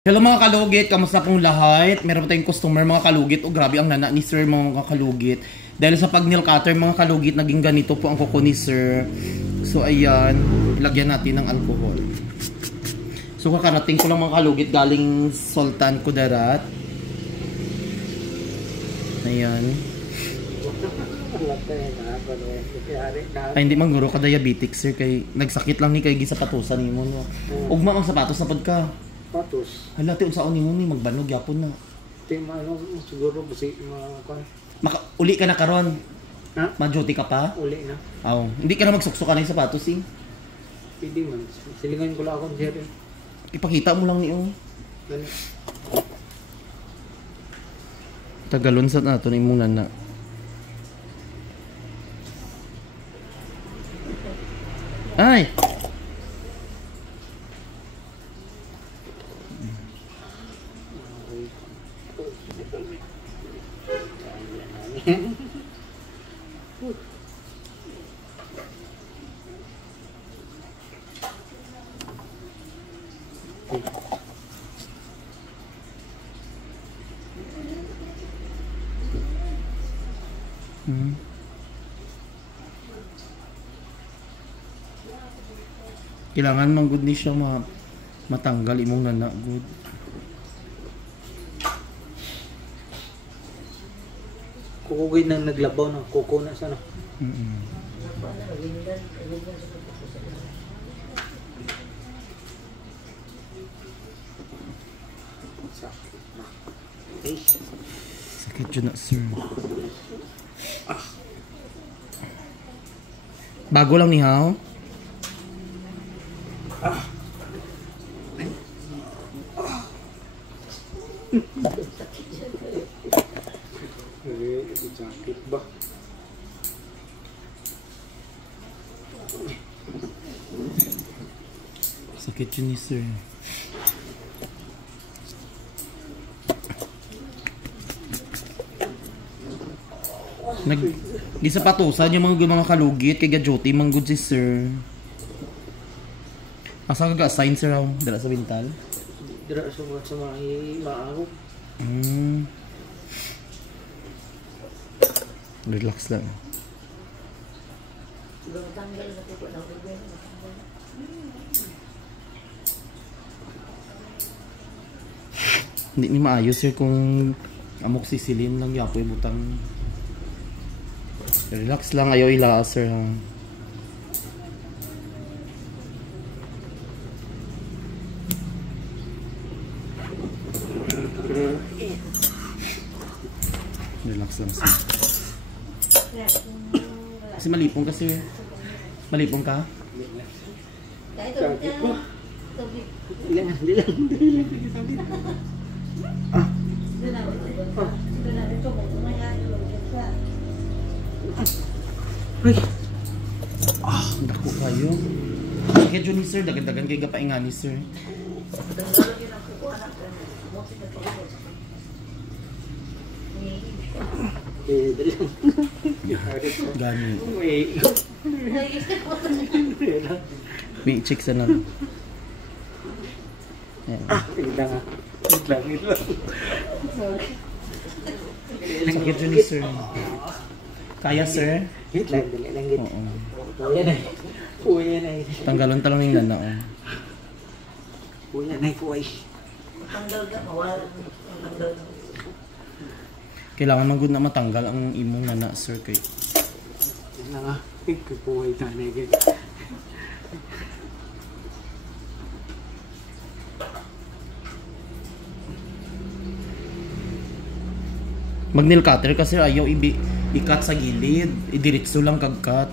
Hello mga kalugit, kamusta pong lahat? Meron tayong customer mga kalugit. O grabe ang nana ni sir mga kalugit. Dahil sa pag nail cutter mga kalugit, naging ganito po ang kuko ni sir. So ayan, lagyan natin ng alcohol. So kakarating ko lang mga kalugit galing Sultan Kudarat. Ayan. Ay hindi mangguro ka diabetic sir, kay nagsakit lang ni kay gisapatusan nimo no. Ugma ang sapatos na pad ka. Patos. Hala, ti unsa ni mo ni magbanog yapon na. Ti ano siguro kasi Uli ka na karon. Ha? Ma-duty ka pa? Uli na. Aw, hindi ka na magsuksukan ng sapatos eh. Hindi man. Silingan ko lang akong sir. Ipakita mo lang niyo. Tagalon sa nato ni imong nana. Ay. Kailangan man good ni siya matanggal imong nana good. Kukugay nang naglabaw na kuko na sana. Sakit yun na sir. Bago lang ni Hao. Sakit ba? Sakit yun ni sir. Gisapatusan yung mga kalugit kay gajote manggod si sir. Asa ka ga-assign sir raw? Dala sa bintal? Dira sa mga maago. Relax lang. Hindi ni maayos sir kung amok sisilin lang yapoy butang. Relax lang, ayaw ilaas sir. Relax lang sir. Kasi malipong ka sir. Malipong ka? Sakit ba? Hindi lang. Ay! Dako kayo. Sakit yun ni sir. Dagan-dagan kayo gapaingan ni sir. Gani. May check sa nan. Tigda nga. Tigla. Sakit yun ni sir. Kaya sir? Hit lang, dali lang git. Oo. Kuya na. Tanggalon talong yung nana. Kuya na kuya. Kailangan man good na matanggal ang imong nana sir kay. Yan nga. Kuya na git. Mag-nail cutter kasi ayaw i-cut sa gilid. Idiretso lang kag-cut.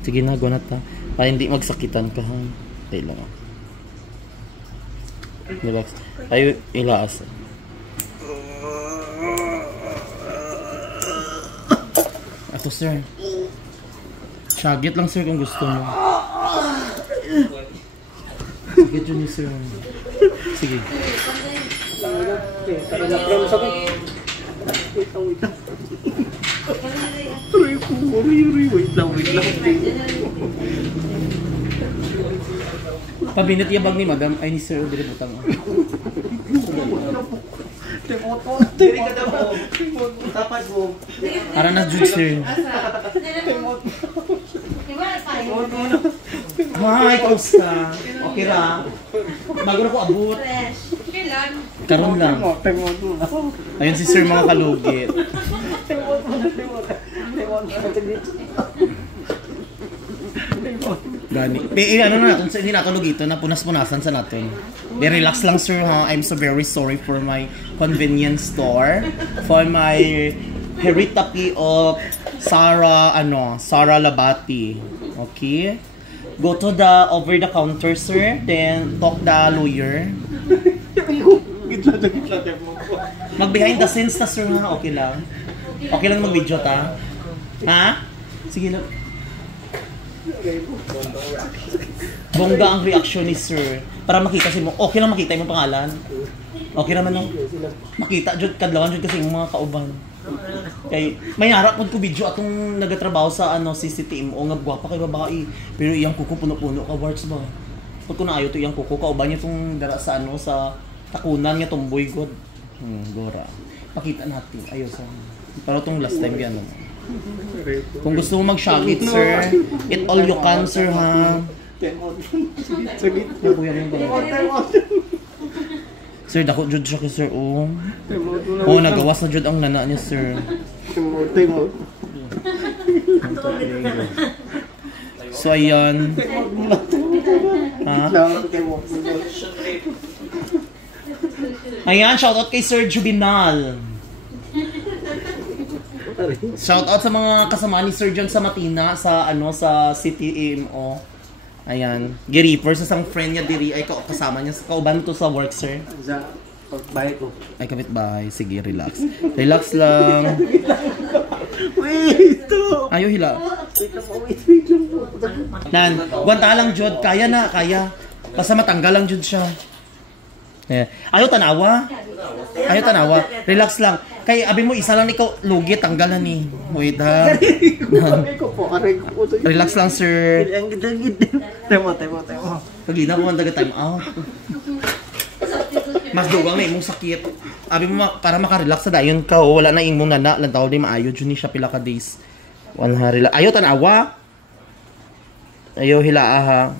Sige na, gunat ta. Para hindi magsakitan ka ha. Tayo lang. Relax. Ayaw ilaas. Ato sir. Shagit lang sir kung gusto mo. Sakit yun ni sir. Sige. Talaga from sa ko. Wait lang. Wait lang. Pabinit yabag ni madam ay ni sir diri butang. Diri ka daw mo. Tapad mo. Para na jud sir. Hi, kamusta? Okay ra. Bago na ko abot. Karon lang. Ayun si sir mga kalugit. Gani. Ano na natin, hindi natulog ito na punas-punasan sa natin. Relax lang sir ha. I'm so very sorry for my convenience store. For my heredity of Sarah Labati. Okay? Go to the over the counter sir, then talk the lawyer. Mag behind the scenes ta sir ha, okay lang. Okay lang mag-video ta. Ha? Sige lang. Bongga ang reaction ni sir. Para makita si mo. Okay lang makita yung pangalan. Okay naman no. Makita jud kadlawan jud kasi yung mga kauban. Kay may harap pod ko video atong nagatrabaho sa CCTV o nga gwapa kay babae. Pero iyang kuko puno-puno ka words ba. Pag ko naayo to iyang kuko kauban niya tong dara sa sa takunan nga tumboy god. Gora. Pakita natin. Ayos sa. Pero tong last time yan kung gusto mo mag-shagit, sir, eat all you can, sir, ha? Sir, dako jud siya, sir, oh. Oh, nagawas na jud ang nana niya, sir. So, ayan. Ha? Ayan, shoutout kay Sir Juvenal. Shout out sa mga kasama ni Sir John sa Matina sa sa City AMO. Ayan, Giriper sa isang friend niya diri ay kasama niya sa kauban to sa work sir. Sa bahay ko. Ay kapitbahay, sige relax. Relax lang. Wait. Ayo hila. Wait lang. Nan, gwanta lang jud, kaya na, kaya. Basta matanggal lang jud siya. Yeah. Ayaw tanawa. Relax lang. Kay abi mo isa lang ikaw lugi tanggalan ni. Wait ha. Relax lang sir. Temo. Pagina ko man daga time out. Mas dugang na imong sakit. Abi mo para maka-relax sa dayon ka wala na imong nana lang taw di maayo jud ni siya pila ka days. One harila. Ayaw tanawa. Ayaw hilaa ha.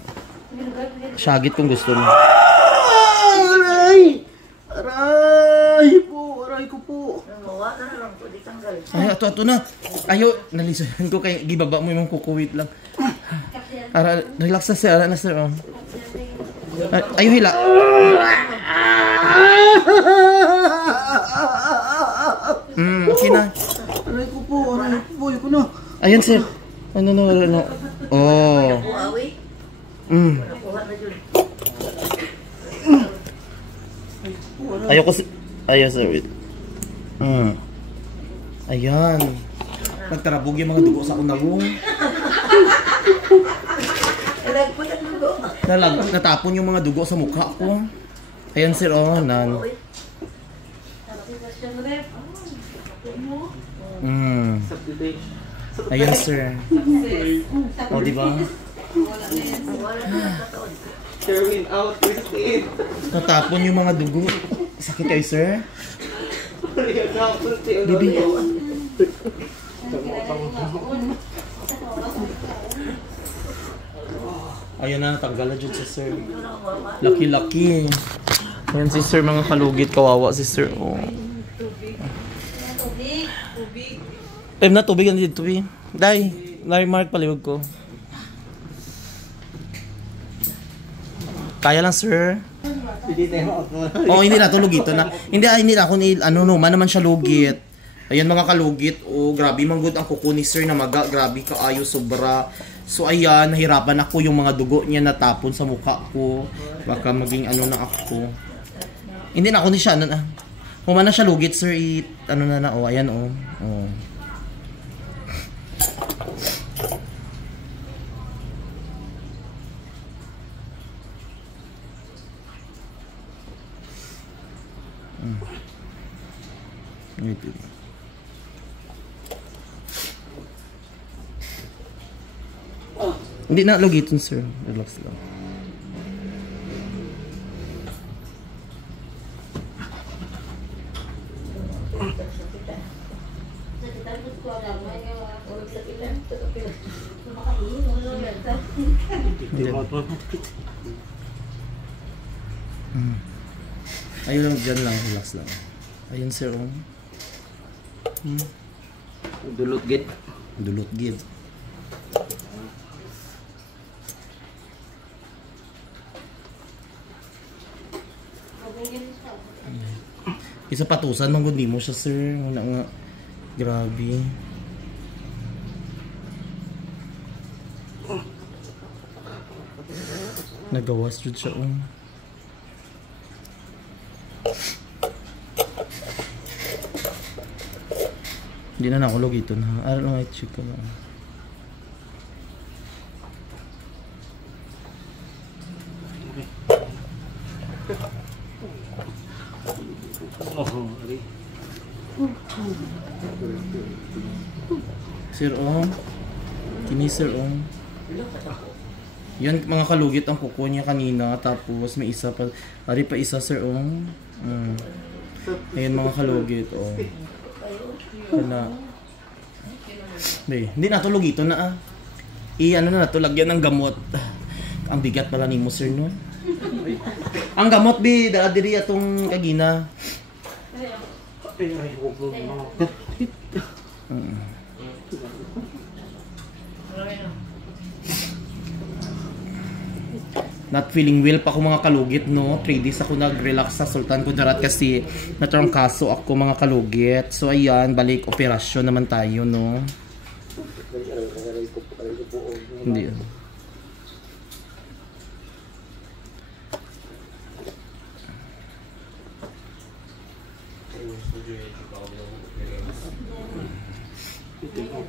Syagit kung gusto mo. Aray ko po. Ay, ato na. Ayo, nalisahan ko kay gibaba mo yung kukuwit lang. Ara, relax na sir, na sir. Oh. Ayo hila. Okay na. Aray ko po, yun na. Ayun sir. Ano. Oh. Ayaw sir, wait. Ayan. Nagtarabog yung mga dugo sa unawong. Natapon yung mga dugo sa mukha ko. Ayan sir, oh, nan. Ayan sir. Oh, diba? Sherwin out, Christine. Natapon yung mga dugo. Sakit kayo sir? Bibi. Ayun na, tanggal na dyan si sir. Lucky. Ayan si sir, mga kalugit. Kawawa si sir. Oh. Time na, tubig na dito. Day, Larry Mark, paliwag ko. Kaya lang sir. Oh, hindi na to lugito na. Hindi na ako ni man naman siya lugit. Ayan mga kalugit. Oh, grabe man good ang kuko ni sir na maga. Grabe kaayo sobra. So ayan, nahirapan ako yung mga dugo niya natapon sa mukha ko. Baka maging na ako. Hindi na ako ni siya humana siya lugit sir. Oh, ayan oh. Oh. Wait. Hindi na logiton sir. Relax lang. Ayun lang, dyan lang, relax lang. Ayun sir, Dulot gid. Dulot gid. Isa patusan man kundi mo siya sir. Wala nga. Grabe. Nagawas jud siya Hindi na nakulog ito na. Ano lang i-check ko na. Sir Kini sir Yan mga kalugit ang kuko niya kanina. Tapos may isa pa. Ari pa isa sir Ayan mga kalugit Wala. Hindi na tulog ito na ano na to, lagyan ng gamot. Ang bigat pala ni mo sir no. Ang gamot dala diri atong kagina. Not feeling well pa ako mga kalugit no. 3 days ako nag-relax sa Sultan Kudarat kasi natrangkaso ako mga kalugit. So ayan, balik operasyon naman tayo no. Hindi.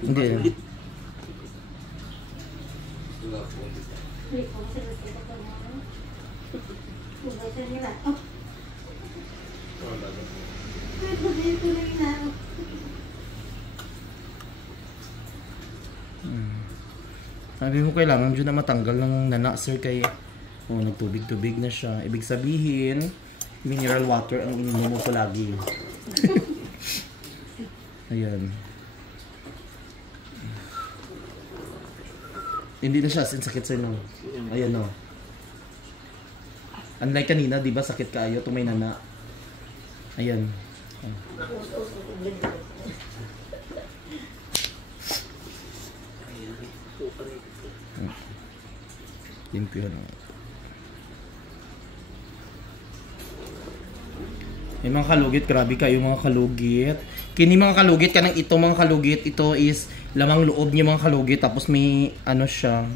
Hindi. Sabi mo kailangan dyan na matanggal ng nana sir kay nagtubig-tubig na siya. Ibig sabihin mineral water ang ininom mo palagi. Ayan. Hindi na siya as in sakit sir no. Ayan no. Unlike kanina, di ba sakit kaayo itong may nana. Ayan. Limpyo na. Yung mga kalugit, grabe kayo mga kalugit. Kini mga kalugit, kanang ito mga kalugit, ito is lamang loob niya mga kalugit. Tapos may ano siya,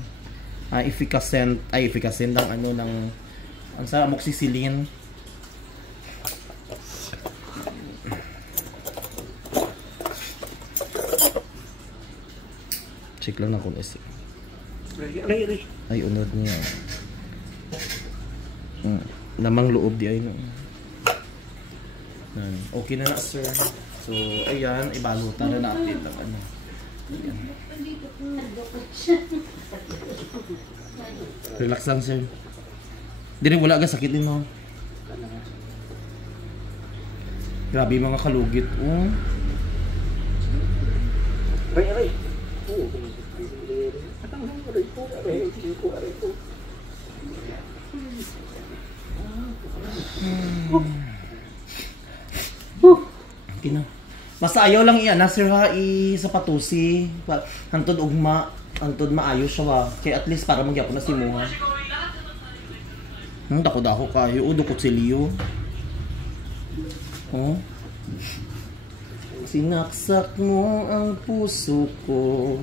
efficacent ang ano ng ang sa amoxicillin. Check lang na kung ay unod niya. Namang loob di ay no. Okay na sir. So ayan, ibalutan na natin ang ano. Ayan. Relax lang sir. Dili wala ga sakit din mo. Grabe mga kalugit Ay. Kina. Basta ayaw lang iyan, sir ha, isapatusi. Hantod ugma, hantod maayo siya ba. Kaya at least para magyapon na si mo ha. Dako-dako kayo, dukot si Leo. Sinaksak mo ang puso ko.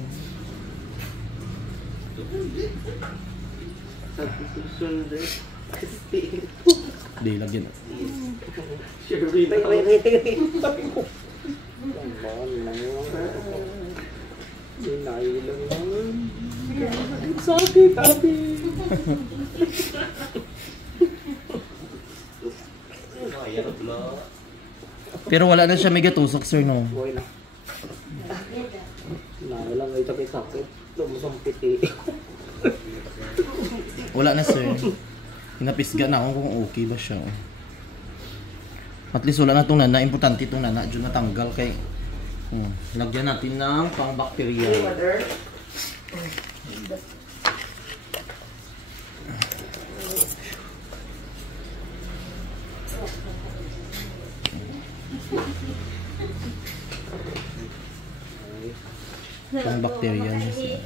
Di lagi na. Sakit, abi. Pero wala na siya may gatusok sir no. Buhay na. Lang ito kay sakit. Lumusang piti. Wala na sir. Pinapisga na ako kung okay ba siya. At least wala na itong nana. Importante itong nana. Diyan natanggal kay... lagyan natin ng pang-bacteria. Pang-bacteria niya siya.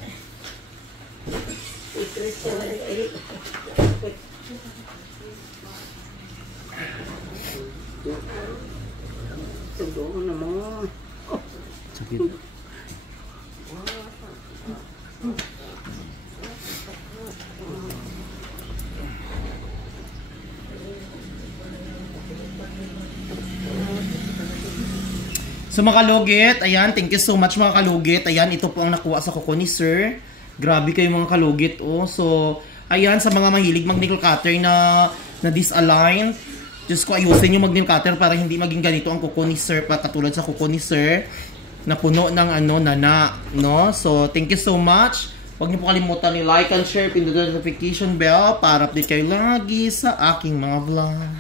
Doon naman. Sakit. So mga kalugit, ayan, thank you so much mga kalugit. Ayan, ito po ang nakuha sa kuko ni Sir. Grabe kayo mga kalugit, oh. So, ayan, sa mga mahilig mag-nail cutter na disalign, just ko ayusin yung mag-nail cutter para hindi maging ganito ang kuko ni Sir, katulad sa kuko ni Sir na puno ng nana, no? So, thank you so much. Huwag niyo po kalimutan ni like and share, pindutin notification bell para update kayo lagi sa aking mga vlog.